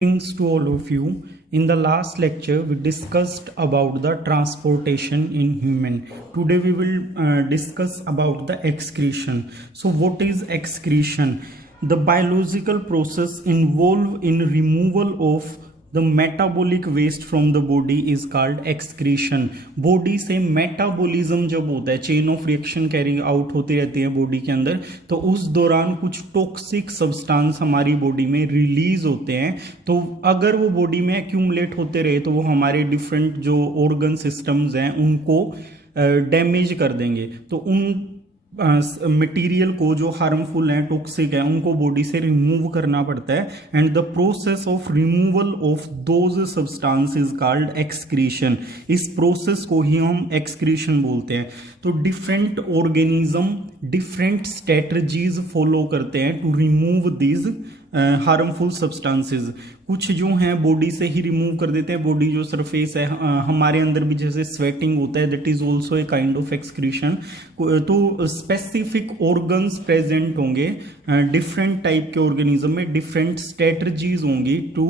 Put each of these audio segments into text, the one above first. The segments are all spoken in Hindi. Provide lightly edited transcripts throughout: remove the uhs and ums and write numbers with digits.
Greetings to all of you. In the last lecture, we discussed about the transportation in human. Today we will discuss about the excretion. So what is excretion? The biological process involved in removal of the metabolic waste from the body is called excretion. Body से मेटाबॉलिज्म जब होता है, chain of reaction carrying out होती रहती है बॉडी के अंदर, तो उस दौरान कुछ टॉक्सिक सब्सटेंस हमारी बॉडी में रिलीज होते हैं. तो अगर वो बॉडी में एक्यूमुलेट होते रहे तो वो हमारे डिफरेंट जो ऑर्गन सिस्टम्स हैं उनको डैमेज कर देंगे. तो उन मटेरियल को जो हार्मफुल है, टॉक्सिक है, उनको बॉडी से रिमूव करना पड़ता है. And the process of removal of those substance is called excretion. इस प्रोसेस को ही हम एक्सक्रीशन बोलते हैं. तो different organism different strategies follow करते हैं to remove these harmful substances. कुछ जो हैं बॉडी से ही रिमूव कर देते हैं. बॉडी जो सरफेस है, हमारे अंदर भी जैसे स्वेटिंग होता है, that is also a kind of excretion. तो स्पेसिफिक ऑर्गन्स प्रेजेंट होंगे डिफरेंट टाइप के ऑर्गेनिज्म में, डिफरेंट स्ट्रेटजीज होंगी to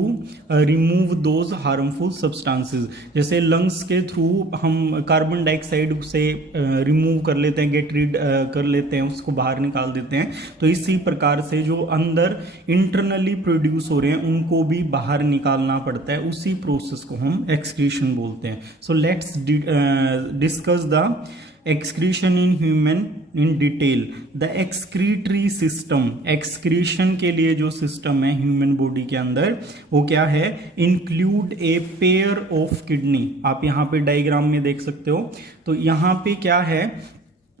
remove those harmful substances. जैसे लंग्स के थ्रू हम कार्बन डाइऑक्साइड से रिमूव कर लेते हैं, गेट रीड कर लेते हैं, उसको बाहर निकाल देते हैं. तो इसी प्रकार से जो अंदर इंटरनली प्रोड्यूस हो रहे हैं उनको भी बाहर निकालना पड़ता है. उसी प्रोसेस को हम एक्सक्रीशन बोलते हैं. So let's discuss the excretion in human in detail. The excretory system, excretion के लिए जो सिस्टम है ह्यूमन बॉडी के अंदर, वो क्या है? Include a pair of kidney. आप यहां पे डायग्राम में देख सकते हो. तो यहां पे क्या है?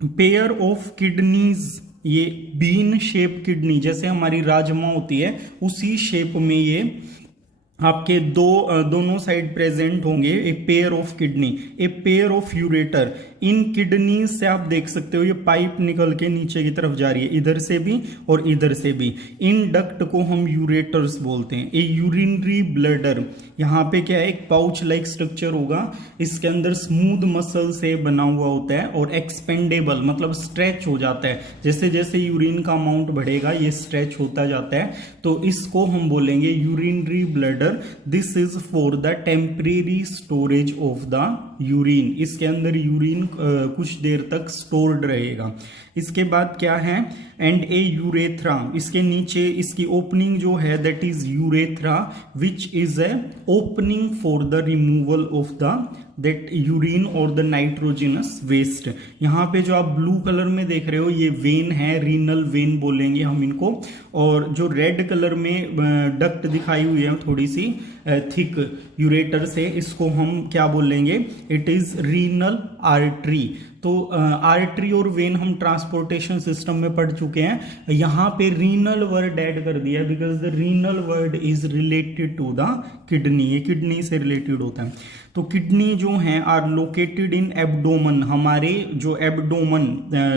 Pair of kidneys. ये बीन शेप किडनी, जैसे हमारी राजमा होती है उसी शेप में ये आपके दोनों साइड प्रेजेंट होंगे. A pair of kidney, a pair of ureter. In kidney से आप देख सकते हो ये पाइप निकल के नीचे की तरफ जा रही है, इधर से भी और इधर से भी. इन डक्ट को हम यूरेटर्स बोलते हैं. ए यूरिनरी ब्लैडर, यहाँ पे क्या है? एक पाउच लाइक स्ट्रक्चर होगा. इसके अंदर स्मूथ मसल से बना हुआ होता है और एक्सपेंडेबल मतलब स्ट्रेच हो जाता है. जैसे जैसे यूरिन का अमाउंट बढ़ेगा ये स्ट्रेच होता जाता है. तो इसको हम बोलेंगे urinary bladder. This is for the temporary storage of the urine. इसके अंदर यूरिन कुछ देर तक स्टोर्ड रहेगा. इसके बाद क्या है? And A urethra. इसके नीचे इसकी ओपनिंग जो है that is urethra, which is a opening for the removal of the that urine और द नाइट्रोजिनस वेस्ट. यहाँ पे जो आप ब्लू कलर में देख रहे हो ये वेन है, रीनल वेन बोलेंगे हम इनको. और जो रेड कलर में डक्ट दिखाई हुई है थोड़ी सी थिक यूरेटर से, इसको हम क्या बोलेंगे? It is renal artery. तो आर्टरी और वेन हम ट्रांसपोर्टेशन सिस्टम में पढ़ चुके हैं. यहाँ पे रीनल वर्ड ऐड कर दिया because the renal word is related to the kidney. ये किडनी से रिलेटेड होता है. तो किडनी जो है आर लोकेटेड इन एब्डोमन. हमारे जो एब्डोमन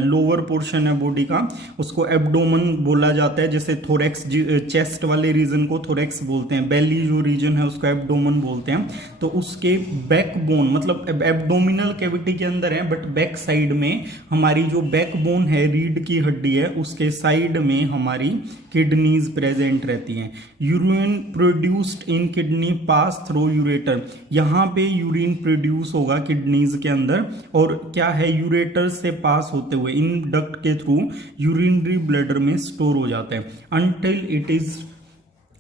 लोअर पोर्शन है बॉडी का, उसको एब्डोमन बोला जाता है. जैसे थोरेक्स, चेस्ट वाले रीजन को थोरेक्स बोलते हैं, बेली जो रीजन है उसको एब्डोमन बोलते हैं. तो उसके बैकबोन मतलब एब्डोमिनल कैविटी के अंदर है, बट बैक साइड में हमारी जो बैकबोन है, रीढ़ की हड्डी है, उसके साइड में हमारी किडनीज प्रेजेंट रहती हैं. Urine produced in kidney pass through ureter. यहाँ पे यूरिन प्रोड्यूस होगा किडनीज के अंदर और क्या है? यूरेटर से पास होते हुए इन डक्ट के थ्रू यूरिनरी ब्लैडर में स्टोर हो जाता है until it is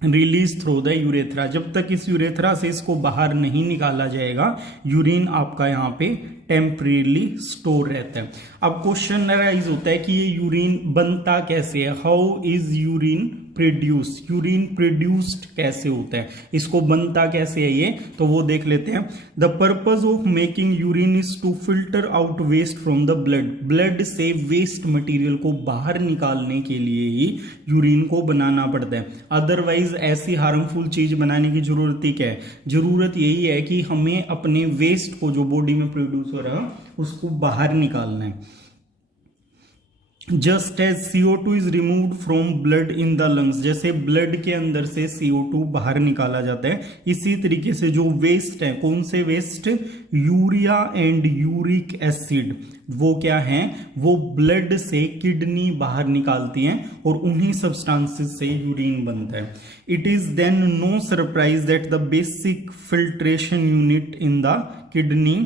release through the urethra. जब तक इस यूरेथ्रा से इसको बाहर नहीं निकाला जाएगा, यूरिन आपका यहाँ पे टेम्परेली स्टोर रहता है. अब क्वेश्चन राइज होता है कि ये यूरिन बनता कैसे है? How is urine produce? Urine produced कैसे होता है, इसको बनता कैसे है ये, तो वो देख लेते हैं. The purpose of making urine is to filter out waste from the blood. Blood से वेस्ट मटेरियल को बाहर निकालने के लिए ही यूरिन को बनाना पड़ता है. अदरवाइज ऐसी हार्मफुल चीज बनाने की जरूरत ही क्या है? जरूरत यही है कि हमें अपने वेस्ट को जो बॉडी में प्रोड्यूस हो रहा है उसको बाहर निकालना है. Just as CO2 is removed from blood in the lungs. जैसे ब्लड के अंदर से CO2 बाहर निकाला जाता है, इसी तरीके से जो वेस्ट है, कौन से waste? Urea and uric acid. वो क्या हैं, वो ब्लड से किडनी बाहर निकालती हैं और उन्हीं सब्सटेंसेस से यूरिन बनता है। It is then no surprise that the basic filtration unit in the kidney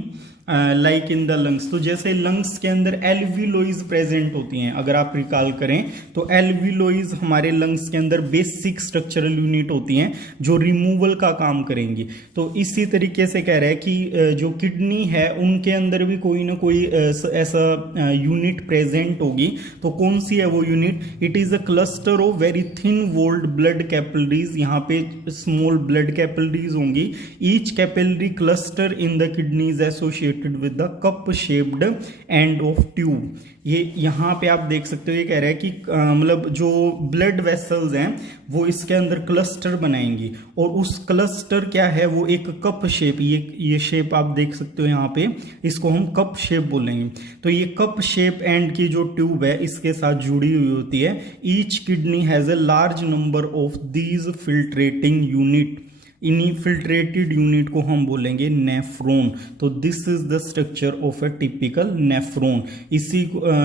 like in the lungs, तो जैसे लंग्स के अंदर एल्विलोइज प्रेजेंट होती हैं, अगर आप रिकॉल करें तो एल्विलोइज हमारे लंग्स के अंदर बेसिक स्ट्रक्चरल यूनिट होती हैं जो रिमूवल का काम करेंगी। तो इसी तरीके से कह रहे हैं कि जो किडनी है उनके अंदर भी कोई ना कोई ऐसा यूनिट प्रेजेंट होगी। तो कौन सी है वो unit? It is a cluster of very thin walled blood capillaries, यहाँ पे स्मॉल ब्लड कैपिलरीज होंगी। Each capillary cluster in the kidney is associated with the cup shaped end of tube। ये यहाँ पे आप देख सकते हो, ये कह रहा है कि मतलब जो ब्लड वेसल्स हैं वो इसके अंदर क्लस्टर बनाएंगी और उस क्लस्टर क्या है, वो एक कप शेप, ये शेप आप देख सकते हो यहाँ पे, इसको हम कप शेप बोलेंगे। तो ये कप शेप एंड की जो ट्यूब है इसके साथ जुड़ी हुई होती है। Each kidney has a large number of these filtrating unit, इन्हीं फिल्ट्रेटेड यूनिट को हम बोलेंगे नेफ्रॉन। तो this is the structure of a typical nephron. इसी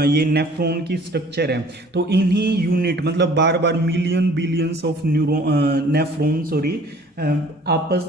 ये नेफ्रॉन की स्ट्रक्चर है। तो इन्हीं यूनिट मतलब बार बार मिलियन बिलियंस ऑफ नेफ्रॉन आपस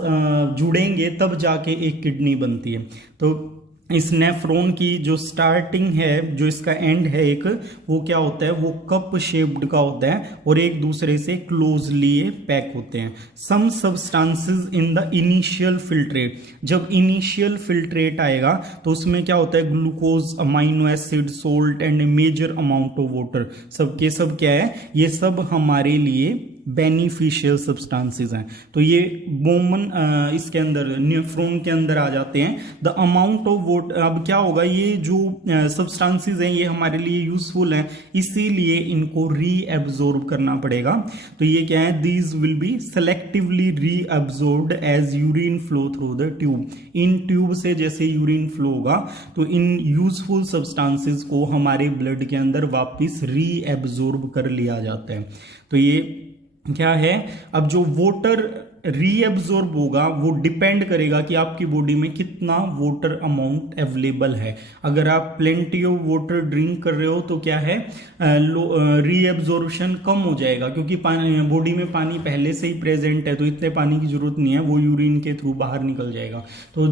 जुड़ेंगे तब जाके एक किडनी बनती है। तो इस नेफ्रॉन की जो स्टार्टिंग है, जो इसका एंड है एक, वो क्या होता है, वो कप शेप्ड का होता है और एक दूसरे से क्लोजली पैक होते हैं। Some substances in the initial filtrate, जब इनिशियल फिल्ट्रेट आएगा तो उसमें क्या होता है, glucose, amino acid, salt and a major amount of water, सबके सब क्या है, ये सब हमारे लिए बेनिफिशियल सब्सटेंसेस हैं। तो ये बोमन इसके अंदर नेफ्रॉन के अंदर आ जाते हैं। द अमाउंट ऑफ वाटर, अब क्या होगा, ये जो सब्सटेंसेस हैं ये हमारे लिए यूजफुल हैं, इसीलिए इनको रीएब्जॉर्ब करना पड़ेगा। तो ये क्या है, these will be selectively reabsorbed as urine flow through the tube. इन ट्यूब से जैसे यूरिन फ्लो होगा तो इन यूजफुल सब्सटेंसेस को हमारे ब्लड के अंदर वापस रीएब्जॉर्ब कर लिया जाता है। तो ये क्या है, अब जो वाटर रीएब्जॉर्ब होगा वो डिपेंड करेगा कि आपकी बॉडी में कितना वाटर अमाउंट अवेलेबल है। अगर आप प्लेंटी ऑफ वाटर ड्रिंक कर रहे हो तो क्या है, रीएब्जॉर्प्शन कम हो जाएगा, क्योंकि बॉडी में पानी पहले से ही प्रेजेंट है तो इतने पानी की जरूरत नहीं है, वो यूरिन के थ्रू बाहर निकल जाएगा। तो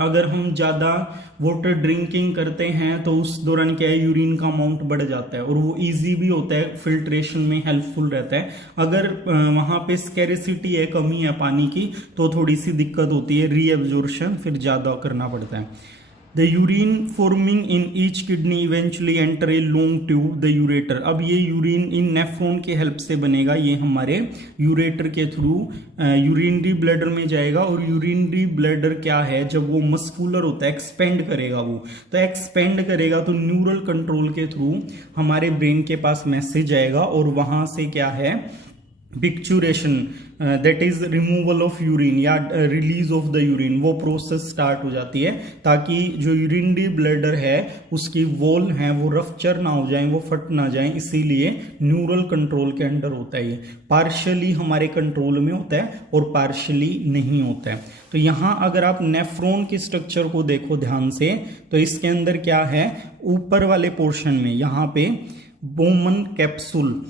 अगर हम ज़्यादा वाटर ड्रिंकिंग करते हैं तो उस दौरान क्या है, यूरिन का अमाउंट बढ़ जाता है और वो ईजी भी होता है, फिल्ट्रेशन में हेल्पफुल रहता है। अगर वहाँ पे स्कैरिसिटी है, कमी है पानी की, तो थोड़ी सी दिक्कत होती है, रीएब्जॉर्प्शन फिर ज़्यादा करना पड़ता है। The urine forming in each kidney eventually enter a long tube the ureter. अब ये यूरिन इन नेफ्रॉन के हेल्प से बनेगा, ये हमारे यूरेटर के थ्रू यूरिनरी ब्लैडर में जाएगा। और यूरिनरी ब्लैडर क्या है, जब वो मस्कुलर होता है, एक्सपेंड करेगा, वो तो एक्सपेंड करेगा तो न्यूरल कंट्रोल के थ्रू हमारे ब्रेन के पास मैसेज आएगा और वहां से क्या है, micturition, that is removal of urine या रिलीज ऑफ द यूरिन, वो प्रोसेस स्टार्ट हो जाती है ताकि जो यूरिनरी ब्लैडर है उसकी वॉल है वो रफ्चर ना हो जाए, वो फट ना जाए, इसीलिए न्यूरल कंट्रोल के अंडर होता है। ये पार्शियली हमारे कंट्रोल में होता है और पार्शियली नहीं होता है। तो यहाँ अगर आप नेफ्रॉन की स्ट्रक्चर को देखो ध्यान से तो इसके अंदर क्या है, ऊपर वाले पोर्शन में यहाँ पे बोमन कैप्सूल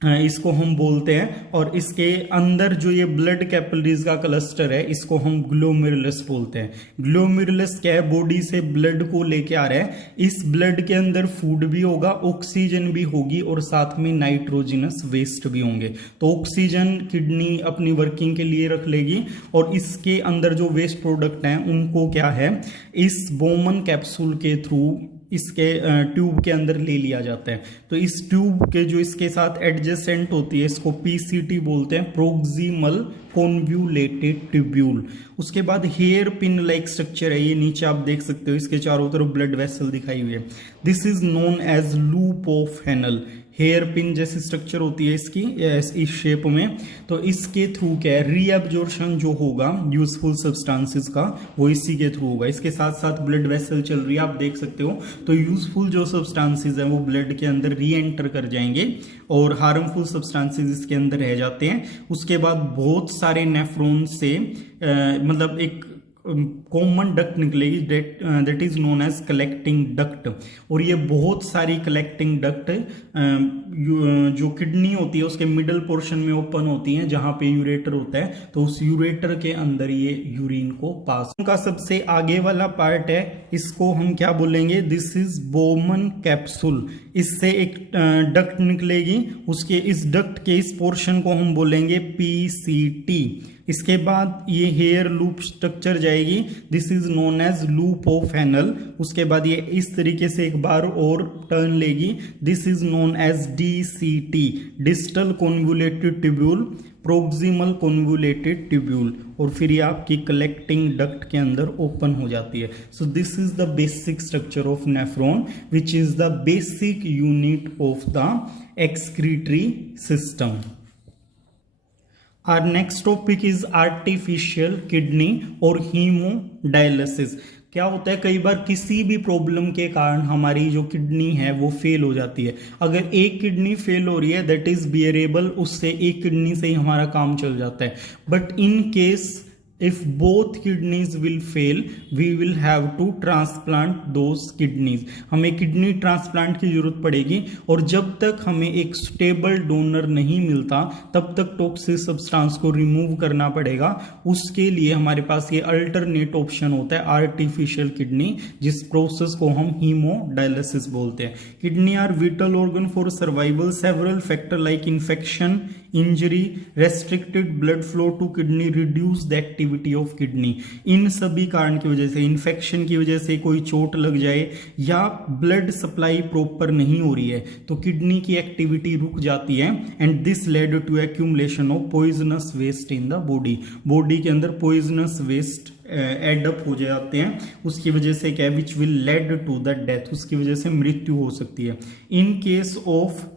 इसको हम बोलते हैं और इसके अंदर जो ये ब्लड कैपिलरीज का क्लस्टर है इसको हम ग्लोमेरुलस बोलते हैं। ग्लोमेरुलस क्या है, बॉडी से ब्लड को लेके आ रहा है। इस ब्लड के अंदर फूड भी होगा, ऑक्सीजन भी होगी और साथ में नाइट्रोजनस वेस्ट भी होंगे। तो ऑक्सीजन किडनी अपनी वर्किंग के लिए रख लेगी और इसके अंदर जो वेस्ट प्रोडक्ट हैं उनको क्या है, इस बोमन कैप्सूल के थ्रू इसके ट्यूब के अंदर ले लिया जाता है। तो इस ट्यूब के जो इसके साथ एडजेसेंट होती है इसको पीसीटी बोलते हैं, प्रोक्सिमल कॉन्व्यूलेटेड ट्यूब्यूल। उसके बाद हेयर पिन लाइक स्ट्रक्चर है, ये नीचे आप देख सकते हो, इसके चारों तरफ ब्लड वेसल दिखाई हुई है। This is known as loop of Henle. Hairpin जैसी स्ट्रक्चर होती है इसकी इस शेप में। तो इसके थ्रू क्या है, रीअब्जॉर्प्शन जो होगा यूजफुल सब्सटेंसेस का वो इसी के थ्रू होगा। इसके साथ साथ ब्लड वेसल चल रही है, आप देख सकते हो। तो यूजफुल जो सब्सटेंसेस हैं वो ब्लड के अंदर री एंटर कर जाएंगे और हार्मफुल सब्सटेंसेस इसके अंदर रह जाते हैं। उसके बाद बहुत सारे नेफ्रॉन से मतलब एक कॉमन डक्ट निकलेगी that is known as collecting duct. और ये बहुत सारी कलेक्टिंग डक्ट जो किडनी होती है उसके मिडल पोर्शन में ओपन होती हैं, जहां पे यूरेटर होता है, तो उस यूरेटर के अंदर ये यूरिन को पास। उनका सबसे आगे वाला पार्ट है, इसको हम क्या बोलेंगे, दिस इज बोमन कैप्सूल। इससे एक डक्ट निकलेगी, उसके इस डक्ट के इस पोर्शन को हम बोलेंगे पीसीटी। इसके बाद ये हेयर लूप स्ट्रक्चर जाएगी, this is known as loop of anal. उसके बाद ये इस तरीके से एक बार और टर्न लेगी, this is known as DCT, distal convoluted tubule, proximal convoluted tubule. और फिर ये आपकी कलेक्टिंग डक्ट के अंदर ओपन हो जाती है। So this is the basic structure of nephron which is the basic unit of the excretory system. Our next topic is artificial kidney और हीमोडायलिसिस। क्या होता है, कई बार किसी भी प्रॉब्लम के कारण हमारी जो किडनी है वो फेल हो जाती है। अगर एक किडनी फेल हो रही है दैट इज बियरेबल, उससे एक किडनी से ही हमारा काम चल जाता है। But in case if both kidneys will fail we will have to transplant those kidneys। हमें किडनी ट्रांसप्लांट की जरूरत पड़ेगी, और जब तक हमें एक स्टेबल डोनर नहीं मिलता तब तक टॉक्सिक सब्सटेंस को रिमूव करना पड़ेगा। उसके लिए हमारे पास ये अल्टरनेट ऑप्शन होता है आर्टिफिशियल किडनी, जिस प्रोसेस को हम हीमोडायलिसिस बोलते हैं। Kidney are vital organ for survival. Several factor like infection, injury, restricted blood flow to kidney reduce the activity of kidney. इन सभी कारण की वजह से, इन्फेक्शन की वजह से कोई चोट लग जाए या ब्लड सप्लाई प्रॉपर नहीं हो रही है तो किडनी की एक्टिविटी रुक जाती है, and this lead to accumulation of poisonous waste in the body. Body के अंदर पॉइजनस वेस्ट एडअप हो जाते हैं, उसकी वजह से क्या, which will lead to the death, उसकी वजह से मृत्यु हो सकती है। In case of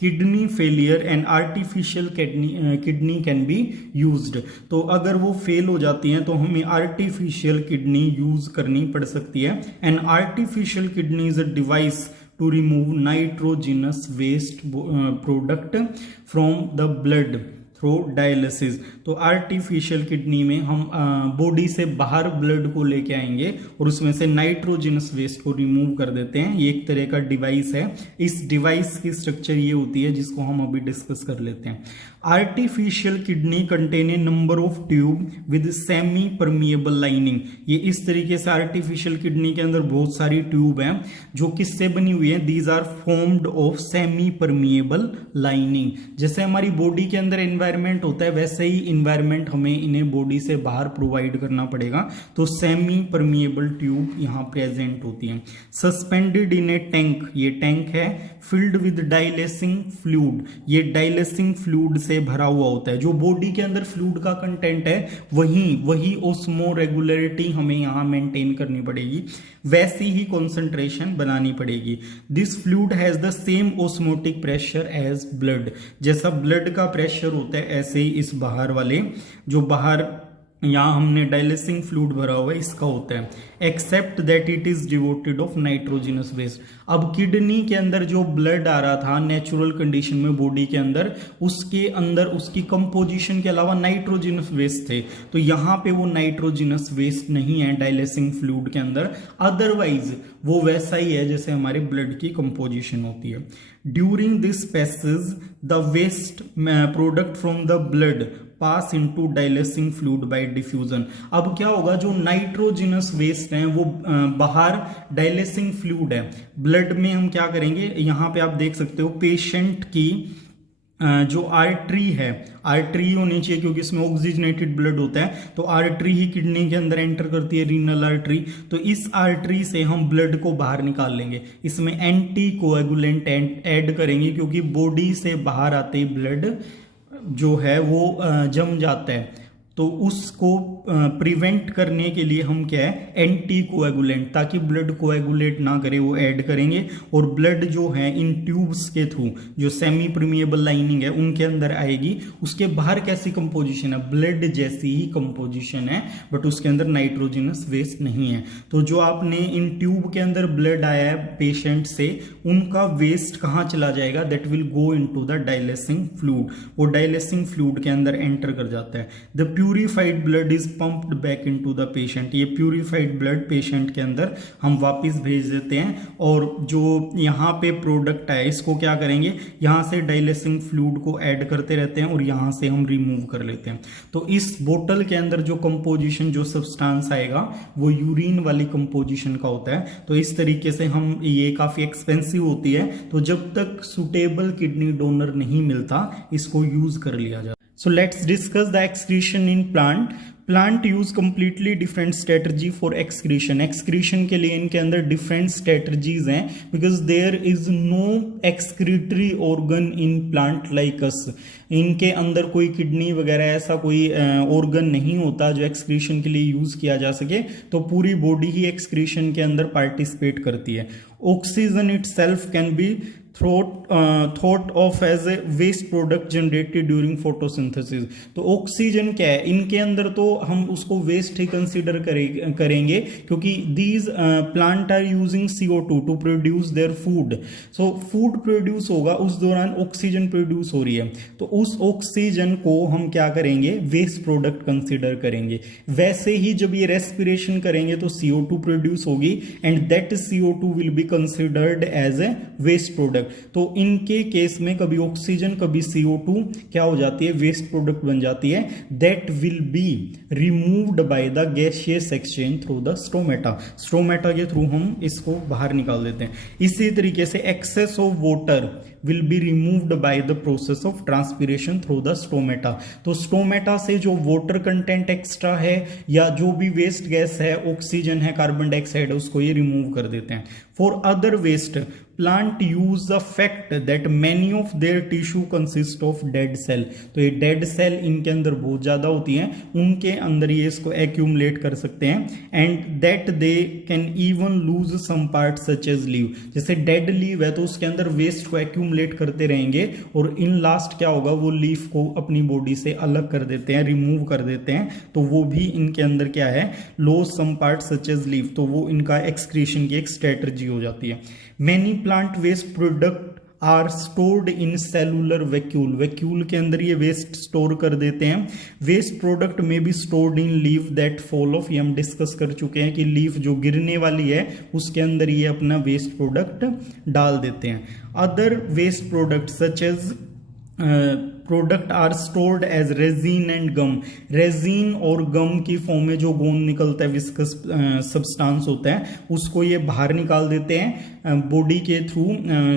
kidney failure and artificial kidney can be used. तो अगर वो फेल हो जाती हैं तो हमें आर्टिफिशियल किडनी यूज करनी पड़ सकती है। And artificial kidney is a device to remove nitrogenous waste product from the blood through dialysis. तो आर्टिफिशियल किडनी में हम बॉडी से बाहर ब्लड को लेके आएंगे और उसमें से नाइट्रोजिनस वेस्ट को रिमूव कर देते हैं। ये एक तरह का डिवाइस है। इस डिवाइस की स्ट्रक्चर ये होती है जिसको हम अभी डिस्कस कर लेते हैं। Artificial kidney contain a number of tube with semi permeable lining. ये इस तरीके से आर्टिफिशियल किडनी के अंदर बहुत सारी ट्यूब हैं जो किससे बनी हुई है, these are formed of semi permeable lining. जैसे हमारी बॉडी के अंदर एनवायरमेंट होता है वैसे ही एनवायरमेंट हमें इन्हें बॉडी से बाहर प्रोवाइड करना पड़ेगा। तो सेमी परमिएबल ट्यूब यहाँ प्रेजेंट होती है। सस्पेंडेड इन ए टैंक, ये टैंक है, फिल्ड विद डाइलेसिंग फ्लूइड, ये डाइलेसिंग फ्लूइड से भरा हुआ होता है। जो बॉडी के अंदर फ्लूइड का कंटेंट है वही ओस्मो रेगुलरिटी हमें यहाँ मेंटेन करनी पड़ेगी, वैसी ही कॉन्सेंट्रेशन बनानी पड़ेगी। This fluid has the same osmotic pressure as blood. जैसा ब्लड का प्रेशर होता है ऐसे ही इस बाहर वाले, जो बाहर यहाँ हमने डाइलेसिंग फ्लूइड भरा हुआ है, इसका होता है, except that it is devoted of nitrogenous waste. अब किडनी के अंदर जो ब्लड आ रहा था नेचुरल कंडीशन में बॉडी के अंदर, उसके अंदर उसकी कंपोजिशन के अलावा नाइट्रोजिनस वेस्ट थे। तो यहाँ पे वो नाइट्रोजिनस वेस्ट नहीं है डाइलेसिंग फ्लूइड के अंदर, अदरवाइज वो वैसा ही है जैसे हमारे ब्लड की कंपोजिशन होती है। During this passage the waste product from the blood pass into dialysing fluid by diffusion. अब क्या होगा, जो नाइट्रोजिनस वेस्ट हैं वो बाहर डाइलेसिंग फ्लूइड है, ब्लड में हम क्या करेंगे, यहाँ पे आप देख सकते हो पेशेंट की जो आर्टरी है, आर्टरी होनी चाहिए क्योंकि इसमें ऑक्सीजनेटेड ब्लड होता है, तो आर्टरी ही किडनी के अंदर एंटर करती है, रीनल आर्टरी। तो इस आर्टरी से हम ब्लड को बाहर निकाल लेंगे, इसमें एंटी कोएगुलेंट ऐड करेंगे क्योंकि बॉडी से बाहर आते ही ब्लड जो है वो जम जाता है। तो उसको प्रिवेंट करने के लिए हम क्या है, एंटी कोएगुलेंट, ताकि ब्लड कोएगुलेट ना करे वो ऐड करेंगे, और ब्लड जो है इन ट्यूब्स के थ्रू जो सेमी परमिएबल लाइनिंग है उनके अंदर आएगी। उसके बाहर कैसी कंपोजिशन है, ब्लड जैसी ही कंपोजिशन है, बट उसके अंदर नाइट्रोजिनस वेस्ट नहीं है। तो जो आपने इन ट्यूब के अंदर ब्लड आया है पेशेंट से, उनका वेस्ट कहाँ चला जाएगा, that will go into the dialysing fluid. वो डाइलेसिंग फ्लूइड के अंदर एंटर कर जाता है। The purified blood is pumped back into the patient. ये प्यूरिफाइड ब्लड पेशेंट के अंदर हम वापस भेज देते हैं और जो यहाँ पे प्रोडक्ट है इसको क्या करेंगे, यहाँ से डाइलेसिंग फ्लूइड को ऐड करते रहते हैं और यहाँ से हम रिमूव कर लेते हैं। तो इस बोतल के अंदर जो कंपोजिशन, जो सब्सटेंस आएगा वो यूरिन वाली कंपोजिशन का होता है। तो इस तरीके से हम, ये काफी एक्सपेंसिव होती है, तो जब तक सुटेबल किडनी डोनर नहीं मिलता इसको यूज कर लिया जाता है। So let's discuss the excretion in plant. Plant use completely different strategy for excretion. Excretion के लिए इनके अंदर डिफरेंट स्ट्रेटजीज हैं, because there is no excretory organ in plant like us. इनके अंदर कोई किडनी वगैरह ऐसा कोई ऑर्गन नहीं होता जो एक्सक्रीशन के लिए यूज किया जा सके, तो पूरी बॉडी ही एक्सक्रीशन के अंदर पार्टिसिपेट करती है। Oxygen itself can be thought of as a waste product generated during photosynthesis. तो ऑक्सीजन क्या है, इनके अंदर तो हम उसको वेस्ट ही कंसीडर करेंगे क्योंकि these plant are using CO2 to produce their food. So food produce होगा, उस दौरान ऑक्सीजन प्रोड्यूस हो रही है, तो उस ऑक्सीजन को हम क्या करेंगे, वेस्ट प्रोडक्ट कंसीडर करेंगे। वैसे ही जब ये रेस्पिरेशन करेंगे तो CO2 प्रोड्यूस होगी and that CO2 will be considered as a waste product. तो इनके केस में कभी ऑक्सीजन कभी CO2 क्या हो जाती है, वेस्ट प्रोडक्ट बन जाती है। That will be removed by the gaseous exchange through the stomata. Stomata के थ्रू हम इसको बाहर निकाल देते हैं। इसी तरीके से excess of water will be removed by the process of transpiration through the stomata। तो स्टोमेटा से जो वाटर कंटेंट एक्स्ट्रा है या जो भी वेस्ट गैस है, ऑक्सीजन है, कार्बन डाइऑक्साइड है, उसको ये रिमूव कर देते हैं। For other waste plant use the fact that many of their tissue consist of dead cell. तो ये डेड सेल इनके अंदर बहुत ज्यादा होती हैं, उनके अंदर ये इसको एक्यूमुलेट कर सकते हैं and that they can even lose some part such as leave. जैसे डेड लीव है तो उसके अंदर वेस्ट को एक्यूमुलेट करते रहेंगे और इन लास्ट क्या होगा, वो लीफ को अपनी बॉडी से अलग कर देते हैं, रिमूव कर देते हैं। तो वो भी इनके अंदर क्या है, lose some part such as leave. तो वो इनका एक्सक्रीशन की एक स्ट्रेटजी हो जाती है। Many plant waste product are stored in cellular vacuole. Vacuole के अंदर ये वेस्ट स्टोर कर देते हैं। वेस्ट प्रोडक्ट में भी stored in leaf that fall of. ये हम डिस्कस कर चुके हैं कि लीफ जो गिरने वाली है उसके अंदर ये अपना वेस्ट प्रोडक्ट डाल देते हैं। Other waste product such as product are stored as resin and gum. Resin और गम की फॉर्म में जो गोंद निकलता है, विस्कस सब्सटेंस होता है, उसको ये बाहर निकाल देते हैं बॉडी के थ्रू,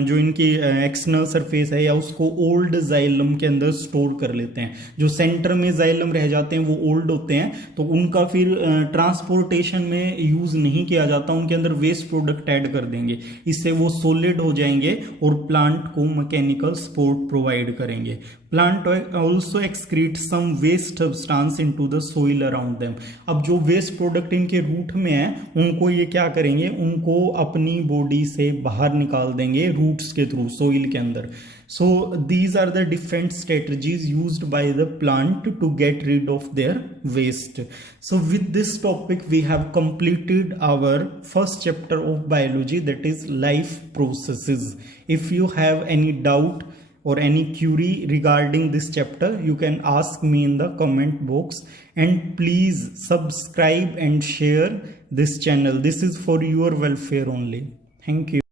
जो इनकी एक्सटर्नल सरफेस है, या उसको ओल्ड जाइलम के अंदर स्टोर कर लेते हैं। जो सेंटर में जाइलम रह जाते हैं वो ओल्ड होते हैं, तो उनका फिर ट्रांसपोर्टेशन में यूज नहीं किया जाता, उनके अंदर वेस्ट प्रोडक्ट ऐड कर देंगे, इससे वो सॉलिड हो जाएंगे और प्लांट को मैकेनिकल सपोर्ट प्रोवाइड करेंगे। Plant also excrete some waste substance into the soil around them. अब जो वेस्ट प्रोडक्ट इनके रूट में है उनको ये क्या करेंगे, उनको अपनी बॉडी से बाहर निकाल देंगे रूट्स के थ्रू, सोइल के अंदर। So these are the different strategies used by the plant to get rid of their waste. So with this topic we have completed our first chapter of biology, that is life processes. If you have any doubt or any query regarding this chapter, you can ask me in the comment box, and please subscribe and share this channel. This is for your welfare only. Thank you.